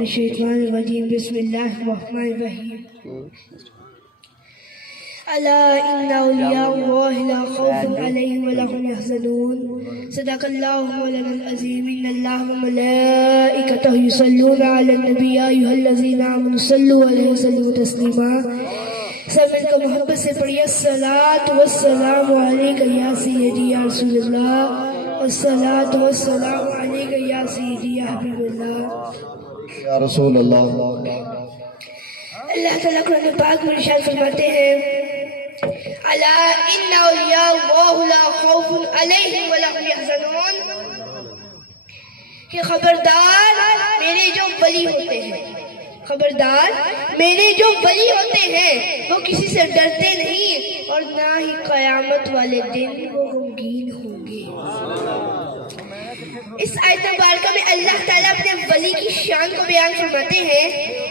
من الشیطان الرجیم بسم اللہ الرحمن الرحیم الا ان اولیاء اللہ لا خوف علیہم ولا هم يحزنون صدق اللہ مولانا العظیم ان اللہ وملائکتہ یصلون علی النبی یا ایھا الذین آمنوا صلوا علیہ وسلموا تسلیما. سب مل کر محبت سے پڑھیے الصلاۃ والسلام علیک یا سیدی یا رسول اللہ، الصلاۃ والسلام علیک یا سیدی یا حبیب اللہ یا رسول اللہ. اللہ تعالیٰ قرآن پاک میں ارشاد فرماتے ہیں الا ان اولیاء اللہ لا خوف علیہم ولا هم يحزنون، کہ خبردار میرے جو ولی ہوتے ہیں، خبردار میرے جو ولی ہوتے ہیں وہ کسی سے ڈرتے نہیں اور نہ ہی قیامت والے دن وہ غمگین ہوں گے. اس آیت مبارکہ میں اللہ تعالیٰ اپنے ولی کی شان کو بیان فرماتے ہیں.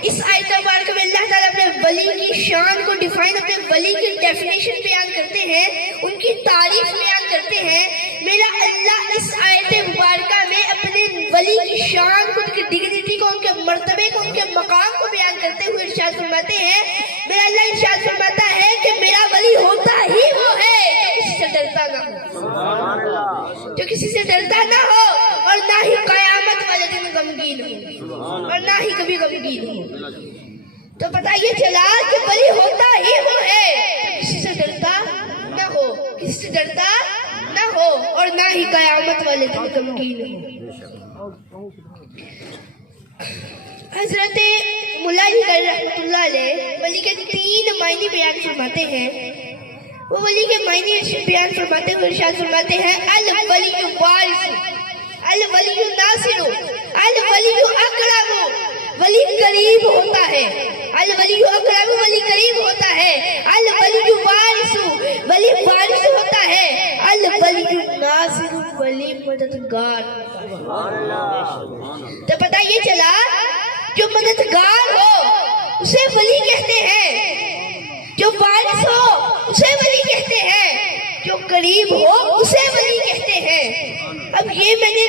اس آیت مبارکہ میں اللہ تعالیٰ اپنے ولی کی شان کو ڈیفائن، اپنے ولی کی ڈیفینیشن بیان کرتے ہیں، ان کی تعریف بیان کرتے ہیں. میرا اللہ اس آیت مبارکہ میں اپنے ولی کی شان کو، ان کی ڈگنیٹی کو، ان کے مرتبے کو، ان کے مقام کو بیان کرتے ہوئے ارشاد فرماتے ہیں. میرا اللہ ارشاد فرماتا ہے کہ میرا ولی ہوتا ہی وہ ہے جو کسی سے ڈرتا نہ ہو، جو کسی سے ڈرتا نہ ہو اور نہ ہی قیامت والے دن غمگین ہو اور نہ ہی کبھی غمگین ہو. تو پتہ یہ چلا کہ ولی ہوتا ہی وہ ہے جو کسی سے ڈرتا نہ ہو، کسی سے ڈرتا نہ ہو اور نہ ہی قیامت والے دن غمگین ہو. حضرت ملا علی قاری رحمۃ اللہ علیہ ولی کے 3 معنی بیان فرماتے ہیں. وہ ولی کے معنی بیان فرماتے ہوئے ارشاد فرماتے ہیں الولی وارث، الولی ناصر، الولی اقرب، ولی قریب ہوتا ہے. الولی اقرب، ولی قریب ہوتا ہے. الولی وارث، ولی وارث ہوتا ہے. الولی ناصر، ولی مددگار. تو پتہ یہ چلا جو مددگار ہو اسے ولی کہتے ہیں، جو وارث ہو اسے ولی کہتے ہیں، جو قریب ہو اسے ولی کہتے ہیں. اب یہ میں نے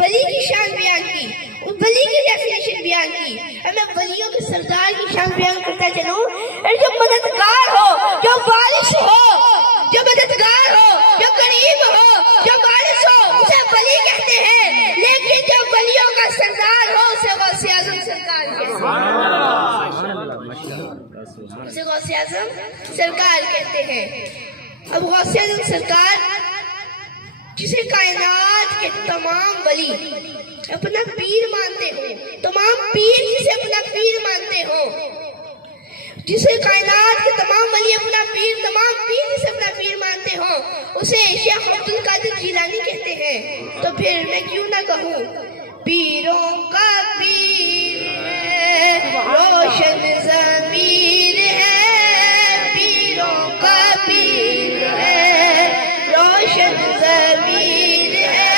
ولی کی شان بیان کی، ولی کی ڈیفینیشن بیان کی. اب میں ولیوں کے سردار کی شان بیان کرتا چلوں. جو مددگار ہو، جو وارث ہو، جو مددگار ہو، جو قریب ہو، جو وارث ہو اسے ولی کہتے ہیں. لیکن جو ولیوں کا سردار ہو اسے غوث اعظم سرکار کہتے ہیں، اسے غوث اعظم سرکار کہتے ہیں. اب غوث اعظم سرکار جسے کائنات کے تمام ولی اپنا پیر مانتے ہوں، تمام پیر جسے اپنا پیر مانتے ہوں، جسے کائنات کے تمام ولی اپنا پیر، تمام پیر جسے اپنا پیر مانتے ہوں، اسے شیخ عبد القادر جیلانی کہتے ہیں. تو پھر میں کیوں نہ کہوں پیروں کا پیر ہے روشن ضمیر ہے، پیروں کا پیر ہے روشن ضمیر ہے.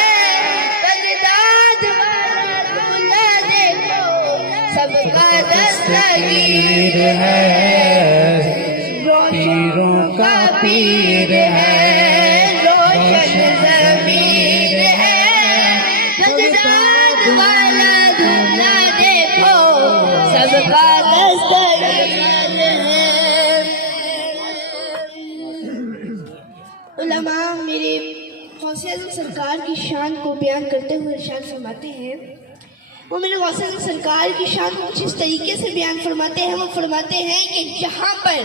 بغداد والا دلہا دیکھو سب کا دستگیر ہے، پیروں کا پیر ہے روشن ضمیر ہے. بغداد والا دلہا دیکھو سب کا دستگیر ہے. علماء میرے غوث اعظم سرکار کی شان کو بیان کرتے ہوئے ارشاد فرماتے ہیں، وہ میرے غوث اعظم سرکار کی شان کو کچھ اس طریقے سے بیان فرماتے ہیں. وہ فرماتے ہیں کہ جہاں پر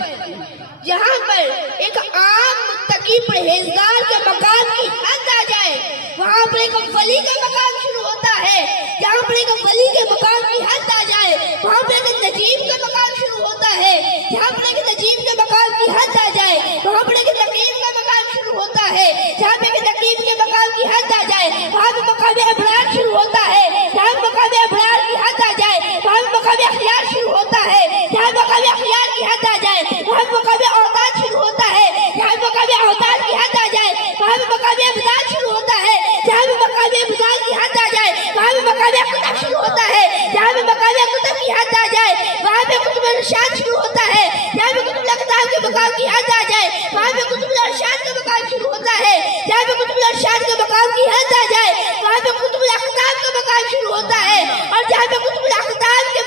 ایک عام متقی پرہیزگار کے مقام کی حد آ جائے وہاں پر ایک ولی کا مقام شروع ہوتا ہے. جہاں پر ایک ولی کے مقام کی حد آ جائے وہاں پر ایک نجیب کا مقام شروع ہوتا ہے. جہاں پر ایک نجیب کے مقام کی حد آ جائے وہاں پر ایک نقیب کا مقام شروع ہوتا ہے. جہاں پہ ایک نقیب کے مقام کی حد آ جائے وہاں پہ مقام ابرار شروع ہوتا ہے. جہاں مقام ابرار کی حد آ جائے وہاں پہ مقام اخیار شروع ہوتا ہے. جہاں مقام اخیار کی حد آ جائے وہاں پہ مقام اوتاد شروع ہوتا ہے. جہاں مقام اوتاد کی حد آ جائے وہاں پہ مقام ابدال شروع ہوتا ہے. جہاں پہ مقام ابدال کی حد آ جائے وہاں پہ مقام قطب شروع ہوتا ہے. جہاں پہ مقام قطب کی حد آ جائے وہاں پہ قطب الارشاد شروع ہوتا ہے. جہاں پہ قطب الاقطاب کے مقام کی حد آ جائے وہاں پہ قطب الارشاد کا مقام شروع ہوتا ہے. جہاں پہ قطب الارشاد کے مقام کی حد آ جائے وہاں پہ قطب الاقطاب کا مقام شروع ہوتا ہے. اور جہاں پہ قطب الاقطاب کے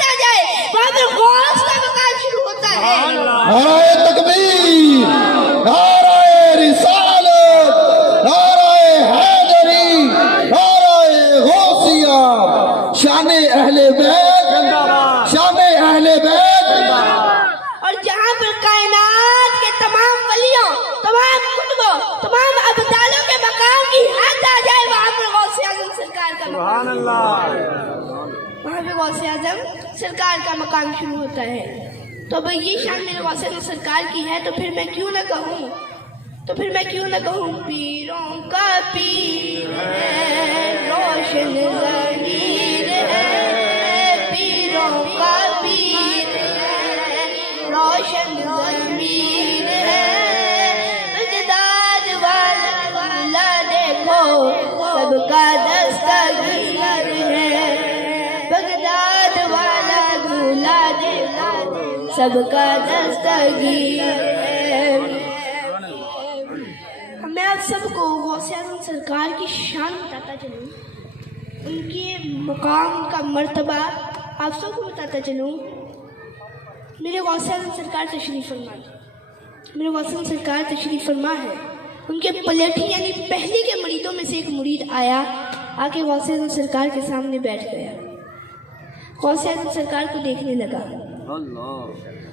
حد آ جائے وہاں پر غوث کا مقام شروع ہوتا ہے. نعرہ تکبیر، نعرہ رسالت، نعرہ حیدری، نعرہ غوثیہ، شان اہل بیت، شان اہل بیت. اور جہاں پر کائنات کے تمام ولیوں، تمام قطبوں، تمام ابدالوں کے مقام کی حد آ جائے وہاں پر غوث اعظم سرکار کا مقام، وہاں پہ غوث اعظم سرکار کا مقام شروع ہوتا ہے. تو اب یہ شان میرے غوث اعظم سرکار کی ہے تو پھر میں کیوں نہ کہوں پیروں کا پیر ہے روشن ضمیر ہے، پیروں کا پیر ہے روشن ضمیر ہے. بغداد والا دیکھو سب کا دستگیر ہے، بغداد والا دھولا دیکھو سب کا دستگیر ہے. میں آپ سب کو غوث اعظم سرکار کی شان بتاتا چلوں، ان کے مقام کا مرتبہ آپ سب کو بتاتا چلوں. میرے غوث اعظم سرکار تشریف فرما ہے، میرے غوث اعظم سرکار تشریف فرما ہے. ان کے پلیٹھی یعنی پہلے کے مریدوں میں سے ایک مرید آیا، آ کے غوث اعظم سرکار کے سامنے بیٹھ گیا. غوث اعظم سرکار کو دیکھنے لگا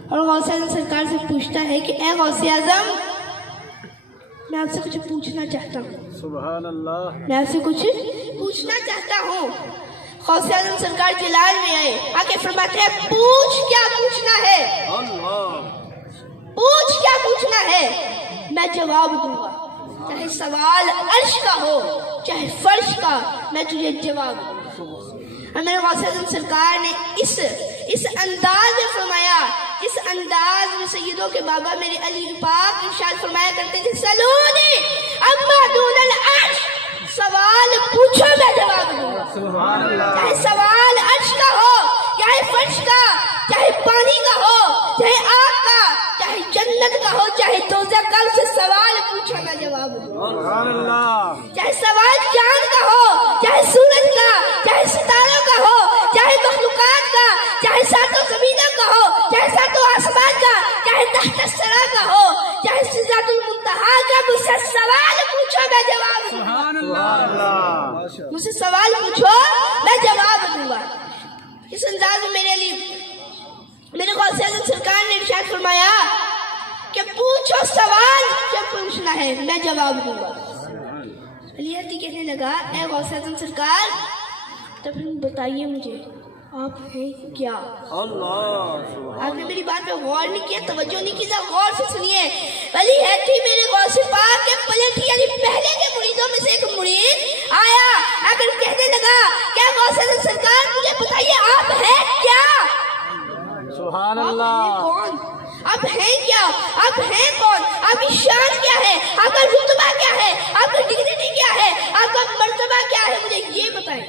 اور غوث اعظم سرکار سے پوچھتا ہے کہ اے غوث اعظم، میں آپ سے کچھ پوچھنا چاہتا ہوں. سبحان اللہ. میں آپ سے کچھ پوچھنا چاہتا ہوں. غوث اعظم سرکار جلال میں آئے، آ کے فرماتے ہیں پوچھ کیا پوچھنا ہے، پوچھ کیا پوچھنا ہے، میں جواب دوں گا. چاہے سوال عرش کا ہو چاہے فرش کا، میں تجھے جواب دوں گا. اور میرے غوث اعظم سرکار نے اس انداز میں فرمایا، اس انداز میں سیدوں کے بابا میرے علی پاک ارشاد فرمایا کرتے تھے سلونی اما دون العرش، سوال پوچھو میں جواب دوں گا. چاہے سوال عرش کا ہو چاہے فرش کا، چاہے پانی کا ہو چاہے آگ کا، چاہے جنت کا ہو چاہے دوزخ کا، اسے سوال پوچھو میں جواب دوں گا. چاہے سوال چاند کا ہو چاہے سورج کا، چاہے ستاروں کا ہو چاہے مخلوقات کا، چاہے ساتوں زمینوں کا ہو چاہے ساتوں آسمان کا، چاہے تحت الثری کا ہو چاہے سدرۃ المنتہا کا، مجھ سے سوال پوچھو میں جواب دوں گا. مجھ سے سوال پوچھو میں جواب دوں گا. اس انداز میں میرے غوث اعظم سرکار نے ارشاد فرمایا کہ پوچھو سوال جو پوچھنا ہے میں جواب دوں گا. علی حتی کہنے لگا اے غوث اعظم سرکار تو پھر بتائیے مجھے آپ ہیں کیا. آپ نے میری بات پہ غور نہیں کیا، توجہ نہیں کی، غور سے سنیے. علی حتی میرے غوث پاک کے پلیٹھی یعنی پہلے کے مریدوں میں سے ایک مرید آیا، آ کر کہنے لگا کیا غوث اعظم سرکار مجھے بتائیے آپ ہیں کیا. سبحان آپ اللہ. ہیں کون، آپ ہیں کیا، آپ ہیں کون، آپ کی شان کیا ہے، آپ کا رتبہ کیا ہے، آپ کا ڈگنیٹی کیا ہے، آپ کا مرتبہ کیا ہے، مجھے یہ بتائیں.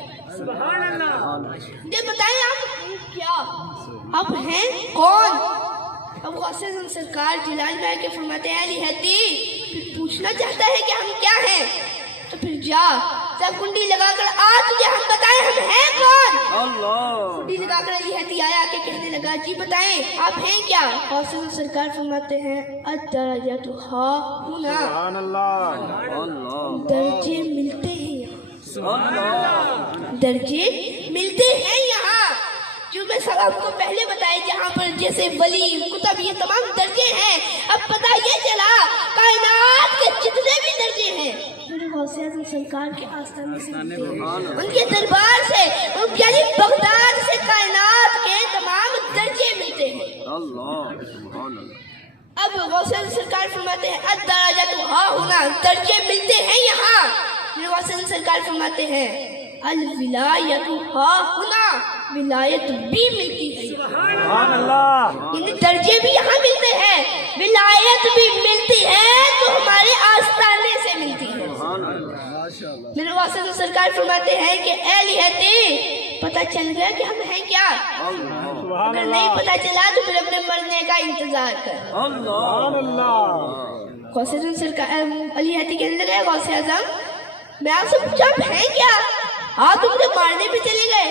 مجھے بتائیں آپ ہیں کیا، آپ ہیں کون. اب غوث اعظم سرکار جلال میں کے فرماتے ہیں علی حتی پھر پوچھنا چاہتا ہے کہ ہم کیا ہیں تو پھر جا کنڈی لگا کر آ تجھے ہم بتائیں ہم ہیں کون. کنڈی لگا کر علی حتی آیا کہ کہنے لگا جی بتائیں آپ ہیں کیا. غوث اعظم سرکار فرماتے ہیں الدرجات ہا ہنا، سبحان اللہ. درجے ملتے ہیں یہاں، درجے ملتے ہیں یہاں. جو میں سب آپ کو پہلے بتائے جہاں پر جیسے ولی کتب یہ تمام درجے ہیں، اب پتہ یہ چلا کائنات کے جتنے بھی درجے ہیں میرے غوث اعظم سرکار کے آستانے سے ملتے ہیں، ان کے دربار سے، یعنی بغداد سے کائنات کے تمام درجے ملتے ہیں. اب غوث اعظم سرکار فرماتے ہیں الدرجات ہا ہنا، درجے ملتے ہیں یہاں. میرے غوث اعظم سرکار فرماتے ہیں الولایت ہا ہنا، ولایت بھی ملتی ہے. سبحان اللہ. یعنی درجے بھی یہاں ملتے ہیں، ولایت بھی ملتی ہے تو ہمارے آستانے سے ملتی ہے. میرے غوث اعظم سرکار فرماتے ہیں کہ اے علی حتی پتہ چل گیا کہ ہم ہیں کیا. اگر نہیں پتہ چلا تو پھر اپنے مرنے کا انتظار کر. سبحان اللہ. غوث اعظم سرکار علی حتی کہنے لگے غوث اعظم میں آپ سے پوچھا آپ ہیں کیا، آپ تو مجھے مارنے پہ چلے گئے.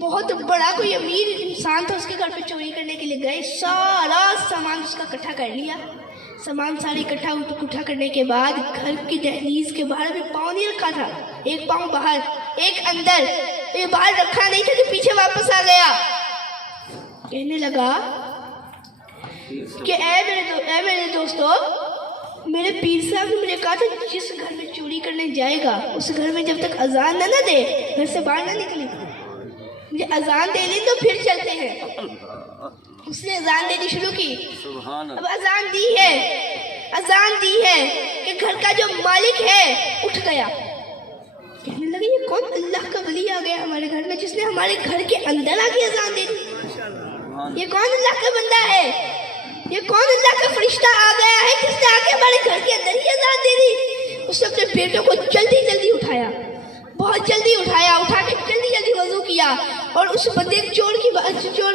بہت بڑا کوئی امیر انسان تھا، اس کے گھر پہ چوری کرنے کے لیے گئے، سارا سامان اس کا اکٹھا کر لیا. سامان سارے اکٹھا کرنے کے بعد گھر کی دہلیز کے باہر بھی پاؤں نہیں رکھا تھا، ایک پاؤں باہر ایک اندر، یہ باہر رکھا نہیں تھا کہ پیچھے واپس آ گیا. کہنے لگا کہ اے میرے دوستو، میرے پیر صاحب نے مجھے کہا تھا جس گھر میں چوری کرنے جائے گا اس گھر میں جب تک اذان نہ دے گھر سے باہر نہ نکلے. مجھے اذان دے دی تو پھر چلتے ہیں. اس نے اذان دینی شروع کی. اب اذان دی ہے کہ گھر کا جو مالک ہے اٹھ گیا. کہنے لگے یہ کون اللہ کا ولی آ گیا ہمارے گھر میں جس نے ہمارے گھر کے اندر آ کے اذان دے دی. یہ کون اللہ کا بندہ ہے، یہ کون اللہ کا فرشتہ آ گیا ہے جس نے آ کے ہمارے گھر کے اندر ہی اذان دے دی. اس نے اپنے بیٹوں کو جلدی اٹھایا، بہت جلدی اٹھا کے جلدی وضو کیا اور اس بندے چور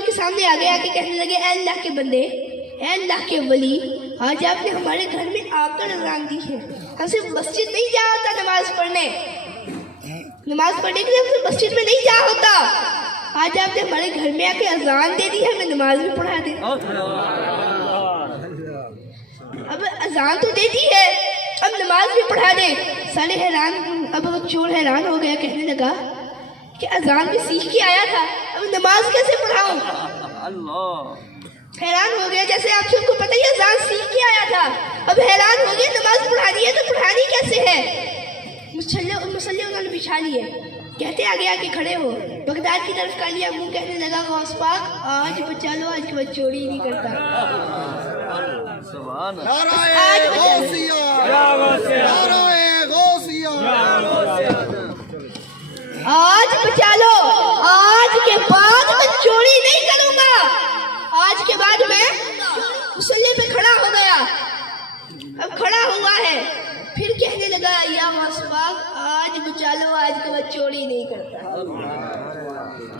کے سامنے آ گیا کہ کہنے لگے اے اللہ کے بندے، اے اللہ کے ولی، آج آپ نے ہمارے گھر میں آ کر اذان دی ہے. ہم سے مسجد نہیں جا ہوتا نماز پڑھنے کے لیے، ہم سے مسجد میں نہیں جا ہوتا. آج آپ نے ہمارے گھر میں آ کے اذان دے دی ہے، ہمیں نماز بھی پڑھا دے. اب اذان تو دے دی ہے، اب نماز بھی پڑھا دے. سارے حیران، اب وہ چور حیران ہو گیا، کہنے لگا کہ اذان بھی سیکھ کے آیا تھا، اب نماز کیسے پڑھاؤں. حیران ہو گیا، جیسے آپ سب کو پتہ ہی اذان سیکھ کے آیا تھا، اب حیران ہو گیا نماز پڑھانی ہے تو پڑھانی کیسے ہے. مسلے انہوں نے بچھا لیے. کہتے آگے آ کے کھڑے ہو، بغداد کی طرف کا لیا منہ، کہنے لگا غوث پاک آج بچا لو، آج کے بعد چوری نہیں کرتا. نعرہ غوثیہ، نعرہ غوثیہ. آج بچا لو، آج کے بعد میں چوری نہیں کروں گا. آج کے بعد میں مسلے پہ کھڑا ہو گیا. اب کھڑا ہوا ہے، پھر کہنے لگا یا غوث پاک آج بچا لو، آج کے بعد چوری نہیں کرتا.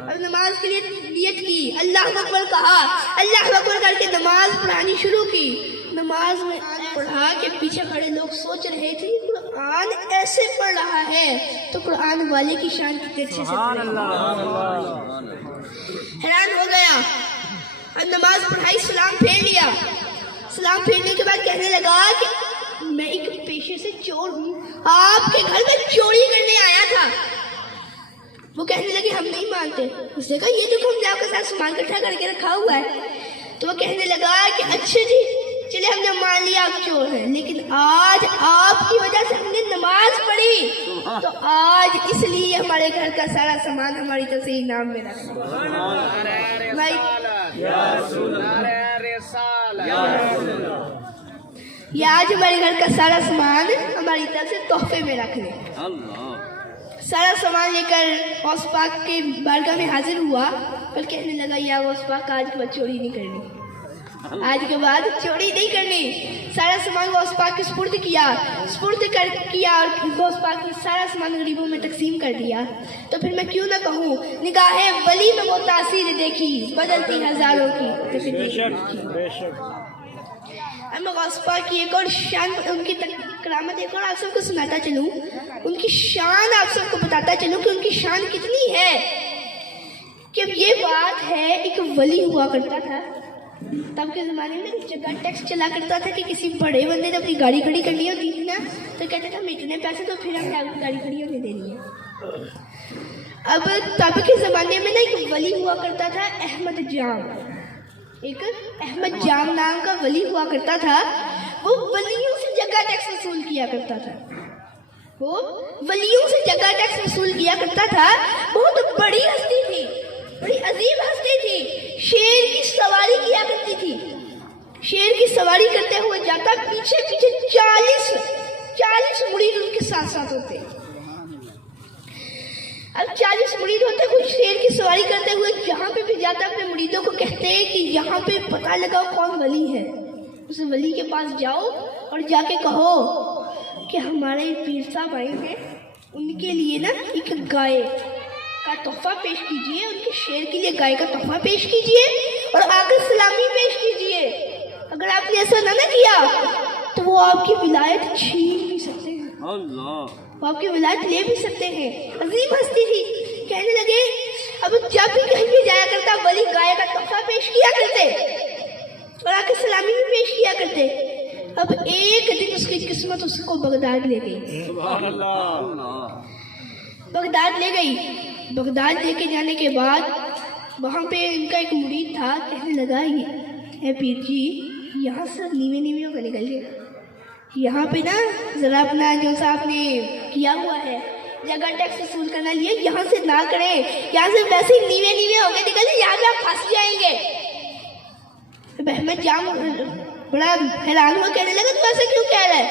اب نماز کے لیے نیت کی، اللہ اکبر کہا، اللہ اکبر کر کے نماز پڑھانی شروع کی. نماز میں پڑھا کے پیچھے کھڑے لوگ سوچ رہے تھے قرآن ایسے پڑھ رہا ہے تو قرآن والے کی شان کتنے اچھے سے پڑھ رہا ہے. حیران ہو گیا. اب نماز پڑھائی، سلام پھیر لیا. سلام پھیرنے کے بعد کہنے لگا کہ میں ایک پیشے سے چور ہوں، آپ کے گھر میں چوری کرنے آیا تھا. وہ کہنے لگے ہم نہیں مانتے. اس نے کہا یہ تو ہم نے آپ کے ساتھ سامان اکٹھا کر کے رکھا ہوا ہے. تو وہ کہنے لگا کہ اچھا جی چلے ہم نے مان لیا آپ چور ہیں، لیکن آج آپ کی وجہ سے ہم نے نماز پڑھی تو آج اس لیے ہمارے گھر کا سارا سامان ہماری طرف سے انعام میں رکھ یا آج ہمارے گھر کا سارا سامان ہماری طرف سے تحفے میں رکھ لیں. سارا سامان لے کر غوث پاک کے بارگاہ میں حاضر ہوا، پر کہنے لگا یا غوث پاک آج کے بعد چوری نہیں کرنی، آج کے بعد چوری نہیں کرنی. سارا سامان غوث پاک کے سپرد کیا اور غوث پاک نے سارا سامان غریبوں میں تقسیم کر دیا. تو پھر میں کیوں نہ کہوں نگاہ ولی میں وہ تاثیر دیکھی بدلتی ہزاروں کی. اب میں غوث پاک کی ایک اور شان، ان کی کرامت ایک اور آپ سب کو سناتا چلوں، ان کی شان آپ سب کو بتاتا چلوں کہ ان کی شان کتنی ہے. کہ یہ بات ہے، ایک ولی ہوا کرتا تھا تب کے زمانے میں، ایک جگہ ٹیکس چلا کرتا تھا کہ کسی بڑے بندے نے اپنی گاڑی کھڑی کرنی ہوتی تھی نا تو کہتے تھے ہم اتنے پیسے تو پھر ہم گاڑی کھڑی ہونے دینی ہے. اب تب کے زمانے میں نا ایک ولی ہوا کرتا تھا احمد جام، ایک احمد جام نام کا ولی ہوا کرتا تھا. وہ ولیوں سے جگہ ٹیکس وصول کیا کرتا تھا، بہت بڑی ہستی تھی، بڑی عظیم ہستی تھی. شیر کی سواری کیا کرتی تھی. شیر کی سواری کرتے ہوئے جاتا، پیچھے 40 مرید ان کے ساتھ ہوتے. اب 40 مرید ہوتے، کچھ شیر کی سواری کرتے ہوئے جہاں پہ بھی جاتا اپنے مریدوں کو کہتے کہ یہاں پہ پتہ لگاؤ کون ولی ہے. اس ولی کے پاس جاؤ اور جا کے کہو کہ ہمارے پیر صاحب آئے ہیں، ان کے لیے نا ایک گائے کا تحفہ پیش کیجئے، ان کے شیر کے لیے گائے کا تحفہ پیش کیجئے اور آ کر سلامی پیش کیجئے. اگر آپ نے ایسا نہ کیا تو وہ آپ کی ولایت چھین بھی سکتے ہیں، وہ آپ کی ولایت لے بھی سکتے ہیں. عظیم ہستی تھی. کہنے لگے اب جب بھی کہیں بھی جایا کرتا ولی گائے کا تحفہ پیش کیا کرتے اور آ کے سلامی بھی پیش کیا کرتے. اب ایک دن اس کی قسمت اس کو بغداد لے گئی. بغداد لے گئی. بغداد لے کے جانے کے بعد وہاں پہ ان کا ایک مرید تھا. کہنے لگا اے پیر جی یہاں سب نیوے نیوے ہو کے نکل گئے. یہاں پہ نا ذرا اپنا جو سا آپ نے کیا ہوا ہے جگہ ٹیکس وصول کرنا لیے یہاں سے نہ کریں. یہاں سے ویسے ہی نیوے نیوے ہو کے نکل گئے. یہاں پہ آپ پھنس جائیں گے. احمد جام بڑا حیران ہوا. کہنے لگا تو ایسا کیوں کہہ رہا ہے؟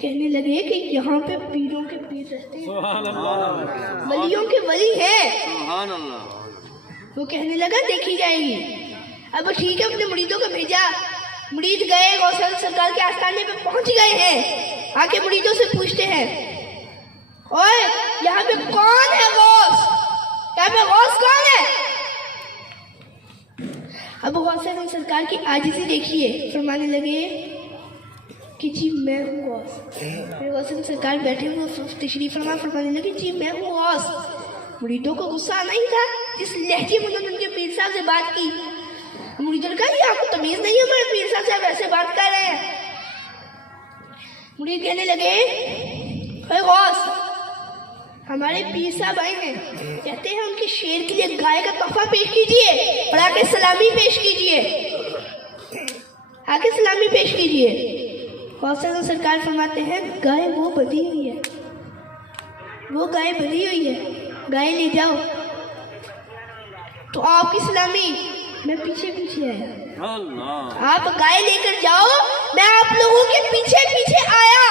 کہنے لگے کہ یہاں پہ پیروں کے پیر رہتے ہیں, ولیوں کے ولی ہیں. وہ کہنے لگا دیکھی جائے گی. اب ٹھیک ہے اپنے مریدوں کو بھیجا. مرید گئے غوث سرکار کے آستانے پہ پہنچ گئے ہیں. آ کے مریدوں سے پوچھتے ہیں اوئے یہاں پہ کون ہے غوث؟ یہاں پہ غوث کون ہے؟ اب غوث سرکار کی عاجزی دیکھیے. فرمانے لگے کہ جی میں ہوں غوث. غوث سرکار بیٹھے ہوئے تشریف فرمانے لگے جی میں ہوں غوث. مریدوں کو غصہ آنا ہی تھا جس لہجے میں انہوں نے ان کے پیر صاحب سے بات کی. مریدوں نے کہا یہ آپ کو تمیز نہیں ہے ہمارے پیر صاحب سے آپ ایسے بات کر رہے ہیں. مرید کہنے لگے اے غوث ہمارے پیر صاحب آئے ہیں, کہتے ہیں ان کے شیر کے لیے گائے کا تحفہ پیش کیجئے اور آ کے سلامی پیش کیجئے. آ کے سلامی پیش کیجئے. غوث سرکار فرماتے ہیں گائے وہ بدھی ہوئی ہے, وہ گائے بدھی ہوئی ہے, گائے لے جاؤ. تو آپ کی سلامی میں پیچھے پیچھے آیا. آپ گائے لے کر جاؤ, میں آپ لوگوں کے پیچھے پیچھے آیا.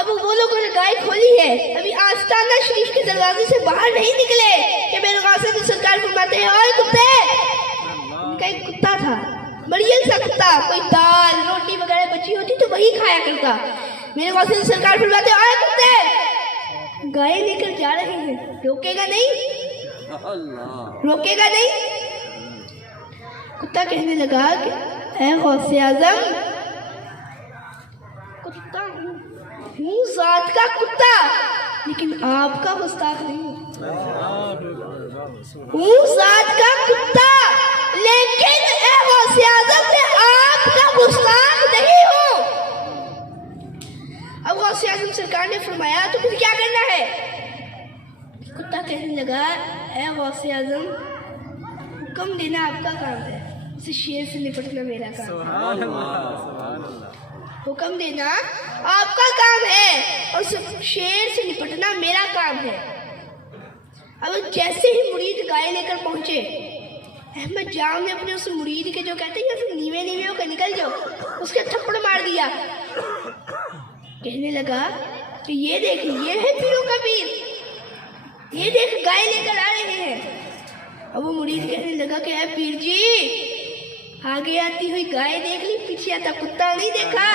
اب وہ لوگوں نے گائے کھولی ہے, ابھی آستانہ شریف کے دروازے سے باہر نہیں نکلے کہ میرے غوث سرکار فرماتے ہیں اوئے کتے. ان کا ایک کتا تھا, بڑھیا سا کتا, کوئی دال روٹی وغیرہ بچی ہوتی تو وہی کھایا کرتا. میرے غوث سرکار فرماتے ہیں اوئے کتے گائے لے کر جا رہے ہیں, روکے گا نہیں؟ روکے گا نہیں؟ کتا کہنے لگا کہ اے غوث اعظم کتا ہوں ذات کا کتا لیکن آپ کا گستاخ نہیں ہوں ذات کا کتا لیکن اے غوث اعظم میں آپ کا گستاخ نہیں ہوں. اب غوث اعظم سرکار نے فرمایا تو پھر کیا کرنا ہے؟ کتا کہنے لگا اے غوث اعظم حکم دینا آپ کا کام ہے, اسے شیر سے نپٹنا میرا کام ہے. حکم دینا آپ کا کام ہے اور شیر سے نپٹنا میرا کام ہے. اب جیسے ہی مرید گائے لے کر پہنچے احمد جام نے اپنے اس مرید کے جو کہتے ہیں یا نیوے نیوے ہو کے نکل جاؤ اس کے تھپڑ مار دیا. کہنے لگا کہ یہ دیکھ یہ ہے پیروں کا پیر, یہ دیکھ گائے لے کر آ رہے ہیں. اب وہ مرید کہنے لگا کہ اے پیر جی آگے آتی ہوئی گائے دیکھ لی, پیچھے آتا کتا نہیں دیکھا.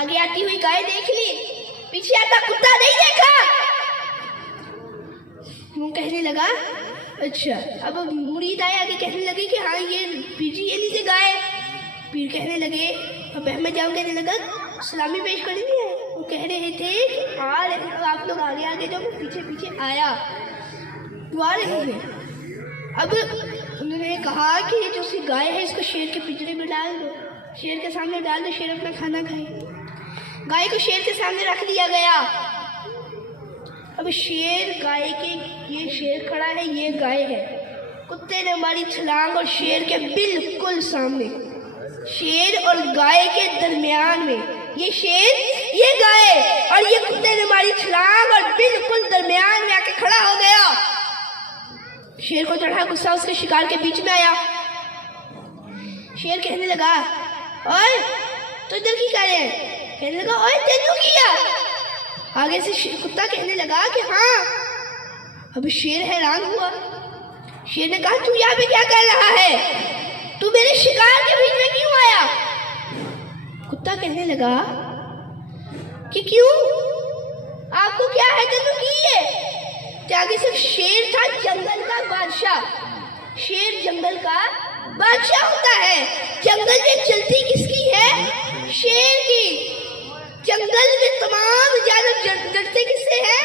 آگے آتی ہوئی گائے دیکھ لی, پیچھے آتا کتا نہیں دیکھا. وہ کہنے لگا اچھا. اب مرید آئے آگے کہنے لگے کہ ہاں یہ پیر جی یہ نیچے گائے. پیر کہنے لگے, اب احمد جام کہنے لگا سلامی پیش کر دی ہے. وہ کہہ رہے تھے کہ آپ لوگ آگے آگے جاؤ, میں پیچھے پیچھے آیا. وہ آ رہے ہیں. اب انہوں نے کہا کہ یہ جو سی گائے ہے اس کو شیر کے پنجرے میں ڈال دو, شیر کے سامنے ڈال دو, شیر اپنا کھانا کھائے. گائے کو شیر کے سامنے رکھ دیا گیا. اب شیر گائے کے, یہ شیر کھڑا ہے یہ گائے ہے. کتے نے ماری چھلانگ اور شیر کے بالکل سامنے, شیر اور گائے کے درمیان میں. یہ شیر یہ گائے اور یہ کتے نے ماری چھلانگ اور بالکل درمیان میں آ کے کھڑا ہو گیا. شیر کو چڑھا غصہ اس کے شکار کے بیچ میں آیا. شیر کہنے لگا اوئے تو ادھر کی کر رہے ہیں؟ کہنے لگا اوئے تینوں کیا. آگے سے کتا کہنے لگا کہ ہاں. اب شیر حیران ہوا. شیر نے کہا تو یہاں پہ کیا کر رہا ہے, تو میرے شکار کے بیچ میں کیوں آیا؟ کتا کہنے لگا کہ کیوں, آپ کو کیا ہے تینوں کی ہے؟ آگے صرف شیر تھا جنگل کا بادشاہ. شیر جنگل کا بادشاہ ہوتا ہے. جنگل میں چلتی کس کی ہے؟ شیر کی. جنگل میں تمام جانور ڈرتے کس سے ہیں؟